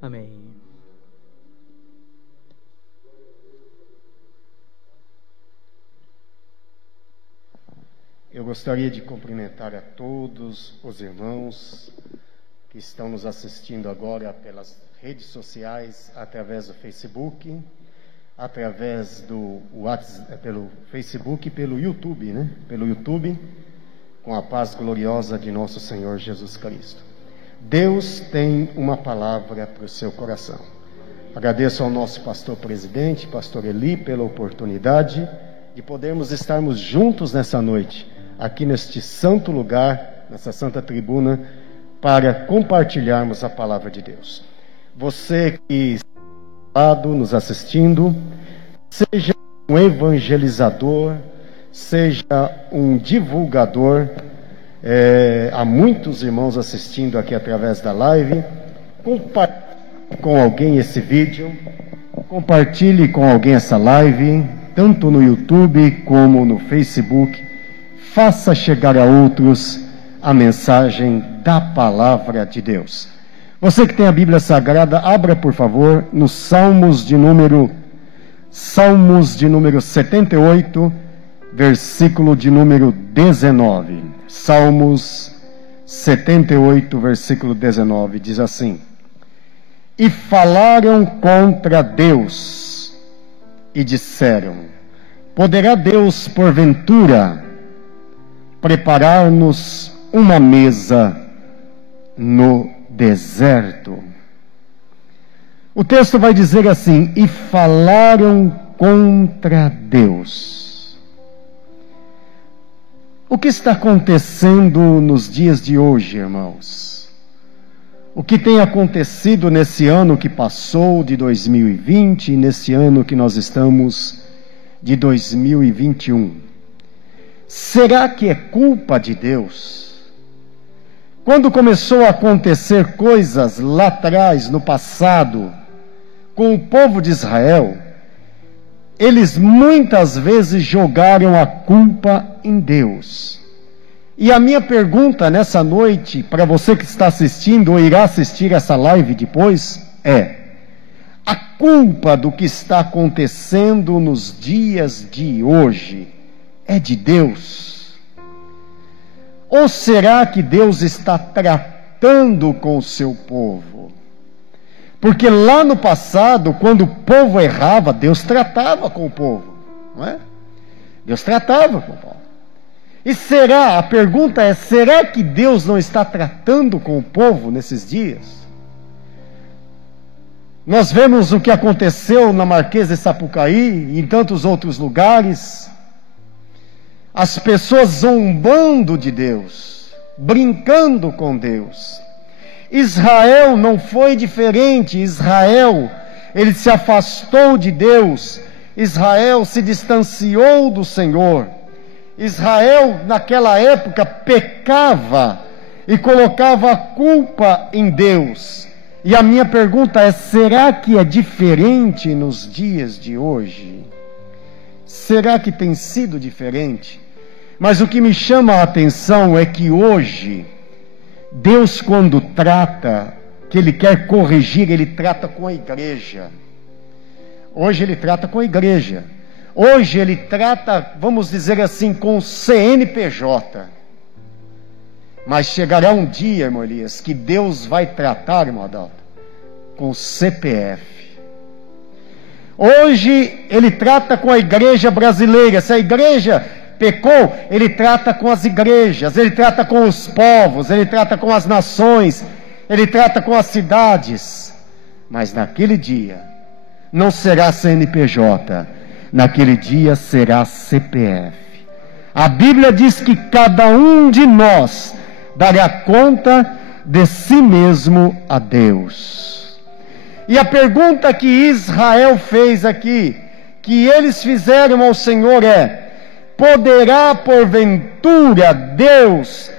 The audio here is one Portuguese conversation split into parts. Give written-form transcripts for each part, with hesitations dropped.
Amém. Eu gostaria de cumprimentar a todos os irmãos que estão nos assistindo agora pelas redes sociais, através do Facebook, através do WhatsApp, pelo Facebook e pelo YouTube, né? Pelo YouTube, com a paz gloriosa de nosso Senhor Jesus Cristo. Deus tem uma palavra para o seu coração. Agradeço ao nosso pastor presidente, pastor Eli, pela oportunidade de podermos estarmos juntos nessa noite, aqui neste santo lugar, nessa santa tribuna, para compartilharmos a palavra de Deus. Você que está nos assistindo, seja um evangelizador, seja um divulgador, há muitos irmãos assistindo aqui através da live. Compartilhe com alguém esse vídeo, compartilhe com alguém essa live, tanto no YouTube como no Facebook. Faça chegar a outros a mensagem da palavra de Deus. Você que tem a Bíblia Sagrada, abra por favor no Salmos de número 78, versículo de número 19. Salmos 78, versículo 19, diz assim: E falaram contra Deus, e disseram: Poderá Deus, porventura, preparar-nos uma mesa no deserto? O texto vai dizer assim: e falaram contra Deus. O que está acontecendo nos dias de hoje, irmãos? O que tem acontecido nesse ano que passou de 2020 e nesse ano que nós estamos de 2021? Será que é culpa de Deus? Quando começou a acontecer coisas lá atrás, no passado, com o povo de Israel, eles muitas vezes jogaram a culpa em Deus. E a minha pergunta nessa noite, para você que está assistindo ou irá assistir essa live depois, é: a culpa do que está acontecendo nos dias de hoje é de Deus? Ou será que Deus está tratando com o seu povo? Porque lá no passado, quando o povo errava, Deus tratava com o povo, não é? Deus tratava com o povo. E a pergunta é: será que Deus não está tratando com o povo nesses dias? Nós vemos o que aconteceu na Marquês de Sapucaí e em tantos outros lugares. As pessoas zombando de Deus, brincando com Deus. Israel não foi diferente. Israel, ele se afastou de Deus. Israel se distanciou do Senhor. Israel, naquela época, pecava e colocava a culpa em Deus. E a minha pergunta é: será que é diferente nos dias de hoje? Será que tem sido diferente? Mas o que me chama a atenção é que hoje, Deus, quando trata, que Ele quer corrigir, Ele trata com a igreja. Hoje Ele trata com a igreja. Hoje Ele trata, vamos dizer assim, com o CNPJ. Mas chegará um dia, irmão Elias, que Deus vai tratar, irmão Adalto, com o CPF. Hoje Ele trata com a igreja brasileira. Se a igreja pecou, Ele trata com as igrejas, Ele trata com os povos, Ele trata com as nações, Ele trata com as cidades. Mas naquele dia não será CNPJ, naquele dia será CPF. A Bíblia diz que cada um de nós dará conta de si mesmo a Deus. E a pergunta que Israel fez aqui, que eles fizeram ao Senhor é: poderá porventura Deus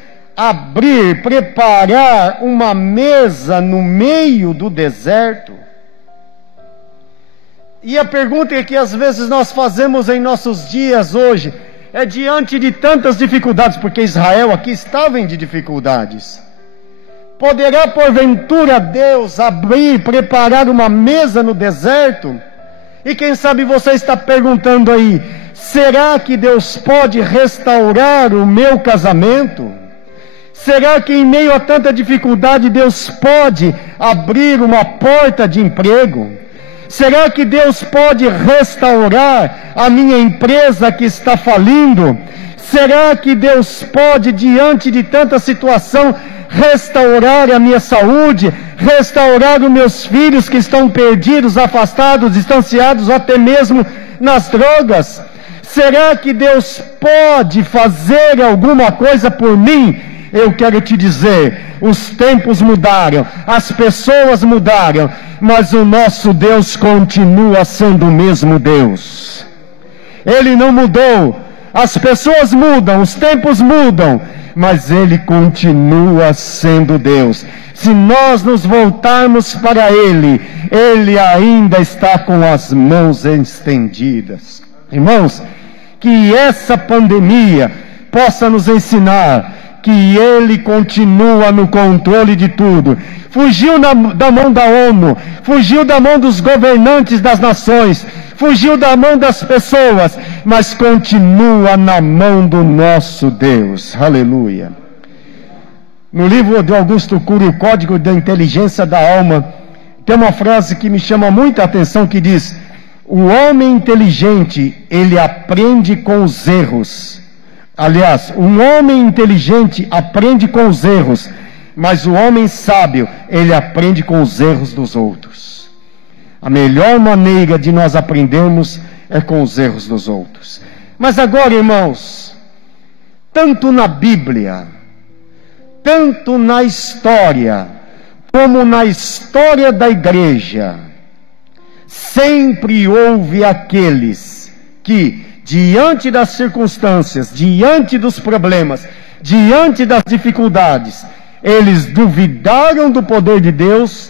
preparar uma mesa no meio do deserto? E a pergunta que às vezes nós fazemos em nossos dias hoje é diante de tantas dificuldades, porque Israel aqui estava em dificuldades. Poderá porventura Deus preparar uma mesa no deserto? E quem sabe você está perguntando aí, será que Deus pode restaurar o meu casamento? Será que em meio a tanta dificuldade Deus pode abrir uma porta de emprego? Será que Deus pode restaurar a minha empresa que está falindo? Será que Deus pode, diante de tanta situação, restaurar a minha saúde, restaurar os meus filhos que estão perdidos, afastados, distanciados, ou até mesmo nas drogas? Será que Deus pode fazer alguma coisa por mim? Eu quero te dizer, os tempos mudaram, as pessoas mudaram, mas o nosso Deus continua sendo o mesmo Deus. Ele não mudou. As pessoas mudam, os tempos mudam, mas Ele continua sendo Deus. Se nós nos voltarmos para Ele, Ele ainda está com as mãos estendidas. Irmãos, que essa pandemia possa nos ensinar que Ele continua no controle de tudo. Fugiu da mão da ONU, fugiu da mão dos governantes das nações, fugiu da mão das pessoas, mas continua na mão do nosso Deus. Aleluia. No livro de Augusto Cury, O Código da Inteligência da Alma, tem uma frase que me chama muita atenção, que diz: o homem inteligente, ele aprende com os erros. Aliás, um homem inteligente aprende com os erros, mas o homem sábio, ele aprende com os erros dos outros. A melhor maneira de nós aprendermos é com os erros dos outros. Mas agora, irmãos, tanto na Bíblia, tanto na história, como na história da igreja, sempre houve aqueles que, diante das circunstâncias, diante dos problemas, diante das dificuldades, eles duvidaram do poder de Deus,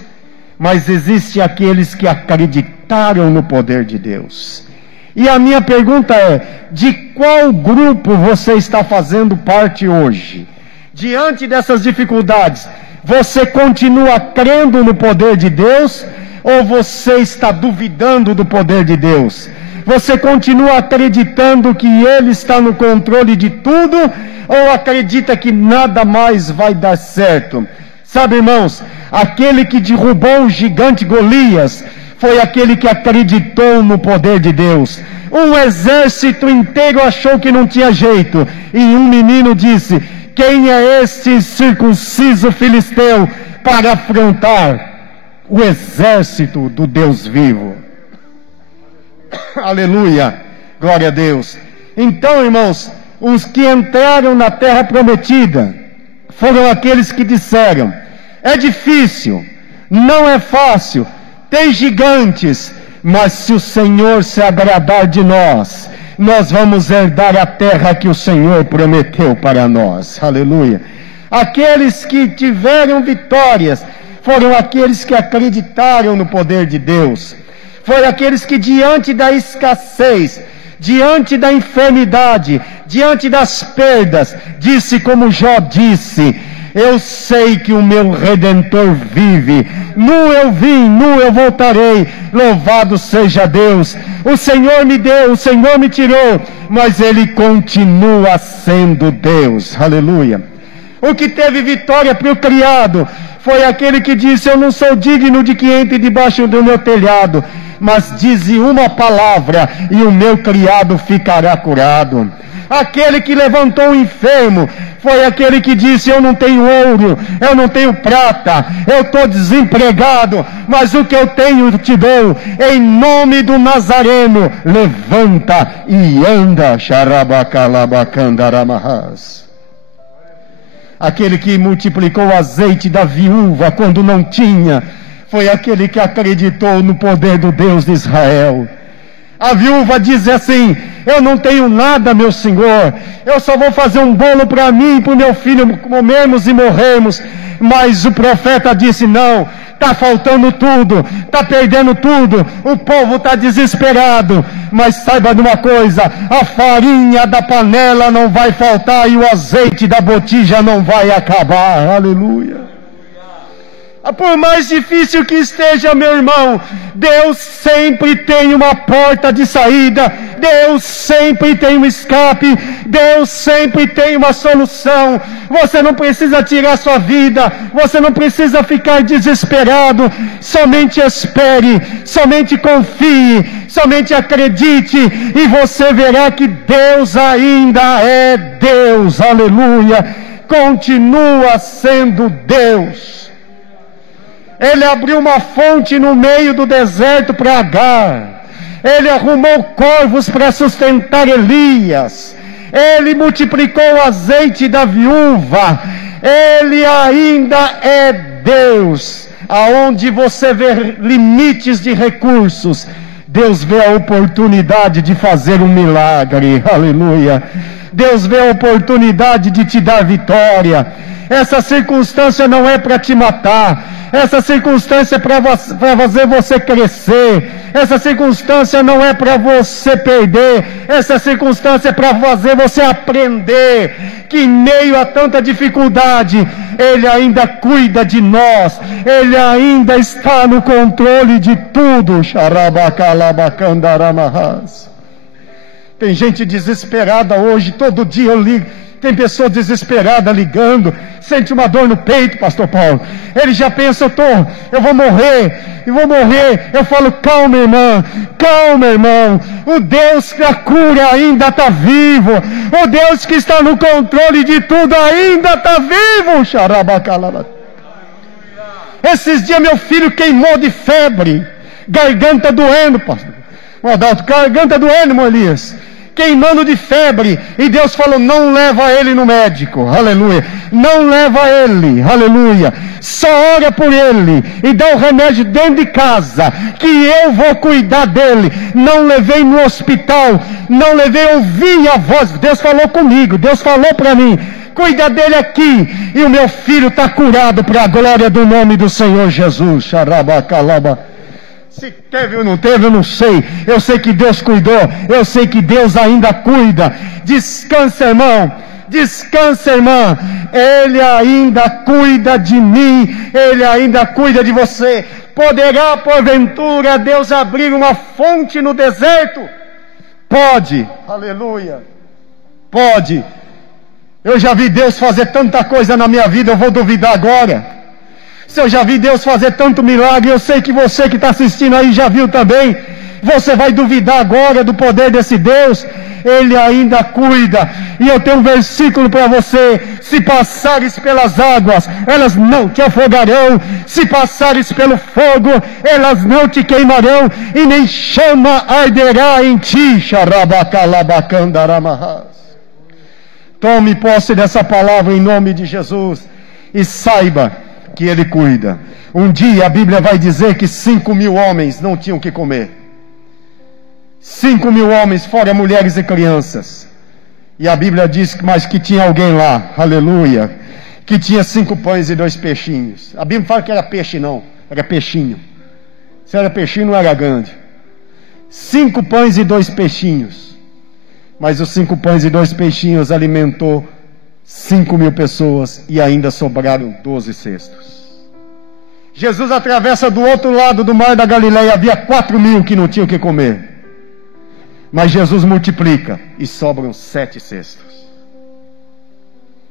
mas existem aqueles que acreditaram no poder de Deus. E a minha pergunta é: de qual grupo você está fazendo parte hoje? Diante dessas dificuldades, você continua crendo no poder de Deus, ou você está duvidando do poder de Deus? Você continua acreditando que Ele está no controle de tudo, ou acredita que nada mais vai dar certo? Sabe, irmãos, aquele que derrubou o gigante Golias foi aquele que acreditou no poder de Deus. Um exército inteiro achou que não tinha jeito, e um menino disse: quem é este circunciso filisteu para afrontar o exército do Deus vivo? Aleluia, glória a Deus. Então, irmãos, os que entraram na terra prometida foram aqueles que disseram: é difícil, não é fácil, tem gigantes, mas se o Senhor se agradar de nós, nós vamos herdar a terra que o Senhor prometeu para nós. Aleluia. Aqueles que tiveram vitórias foram aqueles que acreditaram no poder de Deus. Foram aqueles que, diante da escassez, diante da enfermidade, diante das perdas, disse como Jó disse: eu sei que o meu Redentor vive, nu eu vim, nu eu voltarei, louvado seja Deus. O Senhor me deu, o Senhor me tirou, mas Ele continua sendo Deus. Aleluia. O que teve vitória para o criado foi aquele que disse: eu não sou digno de que entre debaixo do meu telhado, mas dize uma palavra e o meu criado ficará curado. Aquele que levantou o enfermo foi aquele que disse: eu não tenho ouro, eu não tenho prata, eu estou desempregado, mas o que eu tenho te dou. Em nome do Nazareno, levanta e anda. Xarabacalabacandaramahas. Aquele que multiplicou o azeite da viúva quando não tinha foi aquele que acreditou no poder do Deus de Israel. A viúva diz assim: eu não tenho nada, meu senhor, eu só vou fazer um bolo para mim e para o meu filho comermos e morrermos. Mas o profeta disse: não, está faltando tudo, está perdendo tudo, o povo está desesperado, mas saiba de uma coisa: a farinha da panela não vai faltar e o azeite da botija não vai acabar. Aleluia. Por mais difícil que esteja, meu irmão, Deus sempre tem uma porta de saída, Deus sempre tem um escape, Deus sempre tem uma solução. Você não precisa tirar sua vida, você não precisa ficar desesperado, somente espere, somente confie, somente acredite, e você verá que Deus ainda é Deus, aleluia, continua sendo Deus. Ele abriu uma fonte no meio do deserto para Agar. Ele arrumou corvos para sustentar Elias. Ele multiplicou o azeite da viúva. Ele ainda é Deus. Aonde você vê limites de recursos, Deus vê a oportunidade de fazer um milagre. Aleluia. Deus vê a oportunidade de te dar vitória. Essa circunstância não é para te matar. Essa circunstância é para fazer você crescer. Essa circunstância não é para você perder. Essa circunstância é para fazer você aprender que em meio a tanta dificuldade, Ele ainda cuida de nós. Ele ainda está no controle de tudo. Tem gente desesperada hoje, todo dia eu ligo. Tem pessoa desesperada ligando, sente uma dor no peito, pastor Paulo. Ele já pensa, eu vou morrer. Eu falo, calma, irmão, o Deus da cura ainda está vivo. O Deus que está no controle de tudo ainda está vivo. Esses dias meu filho queimou de febre, garganta doendo, pastor Adalto, garganta doendo, irmão Elias, queimando de febre, e Deus falou, não leva ele no médico, aleluia, não leva ele, aleluia, só ora por ele, e dá o remédio dentro de casa, que eu vou cuidar dele. Não levei no hospital, não levei, ouvi a voz, Deus falou comigo, Deus falou para mim, cuida dele aqui, e o meu filho está curado para a glória do nome do Senhor Jesus. Xarabacalaba. Se teve ou não teve, eu não sei. Eu sei que Deus cuidou. Eu sei que Deus ainda cuida. Descansa, irmão. Descansa, irmã. Ele ainda cuida de mim. Ele ainda cuida de você. Poderá, porventura, Deus abrir uma fonte no deserto? Pode. Aleluia. Pode. Eu já vi Deus fazer tanta coisa na minha vida. Eu vou duvidar agora? Se eu já vi Deus fazer tanto milagre, eu sei que você que está assistindo aí já viu também. Você vai duvidar agora do poder desse Deus? Ele ainda cuida. E eu tenho um versículo para você: se passares pelas águas, elas não te afogarão. Se passares pelo fogo, elas não te queimarão, e nem chama arderá em ti. Tome posse dessa palavra em nome de Jesus, e saiba que Ele cuida. Um dia a Bíblia vai dizer que 5.000 homens não tinham o que comer. 5.000 homens, fora mulheres e crianças. E a Bíblia diz mas que tinha alguém lá, aleluia, que tinha 5 pães e 2 peixinhos. A Bíblia fala que era peixe não, era peixinho. Se era peixinho não era grande. 5 pães e 2 peixinhos. Mas os 5 pães e 2 peixinhos alimentou 5.000 pessoas, e ainda sobraram 12 cestos. Jesus atravessa do outro lado do mar da Galileia, havia 4.000 que não tinham o que comer. Mas Jesus multiplica, e sobram 7 cestos.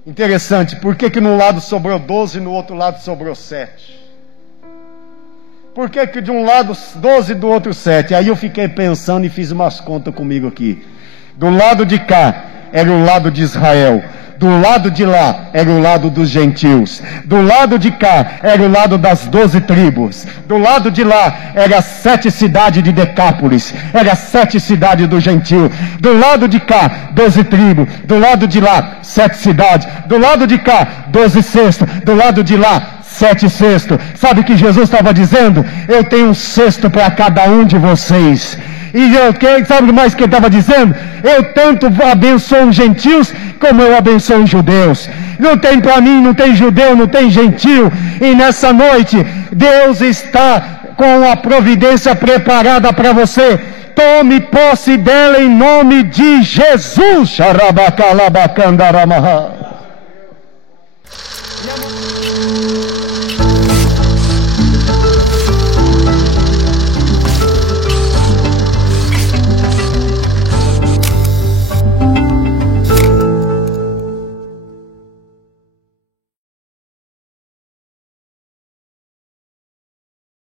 Interessante, por que que num lado sobrou 12 e no outro lado sobrou 7? Por que que de um lado 12 e do outro 7? Aí eu fiquei pensando e fiz umas contas comigo aqui. Do lado de cá era o lado de Israel, do lado de lá era o lado dos gentios, do lado de cá era o lado das 12 tribos, do lado de lá era 7 cidades de Decápolis, era 7 cidades do gentio, do lado de cá 12 tribos, do lado de lá 7 cidades, do lado de cá 12 cestos, do lado de lá 7 cestos. Sabe o que Jesus estava dizendo? Eu tenho um cesto para cada um de vocês. E sabe mais que ele estava dizendo? Eu tanto abençoo os gentios como eu abençoo os judeus. Não tem para mim, não tem judeu, não tem gentio. E nessa noite Deus está com a providência preparada para você. Tome posse dela em nome de Jesus. Xarabacalabacandaramaha.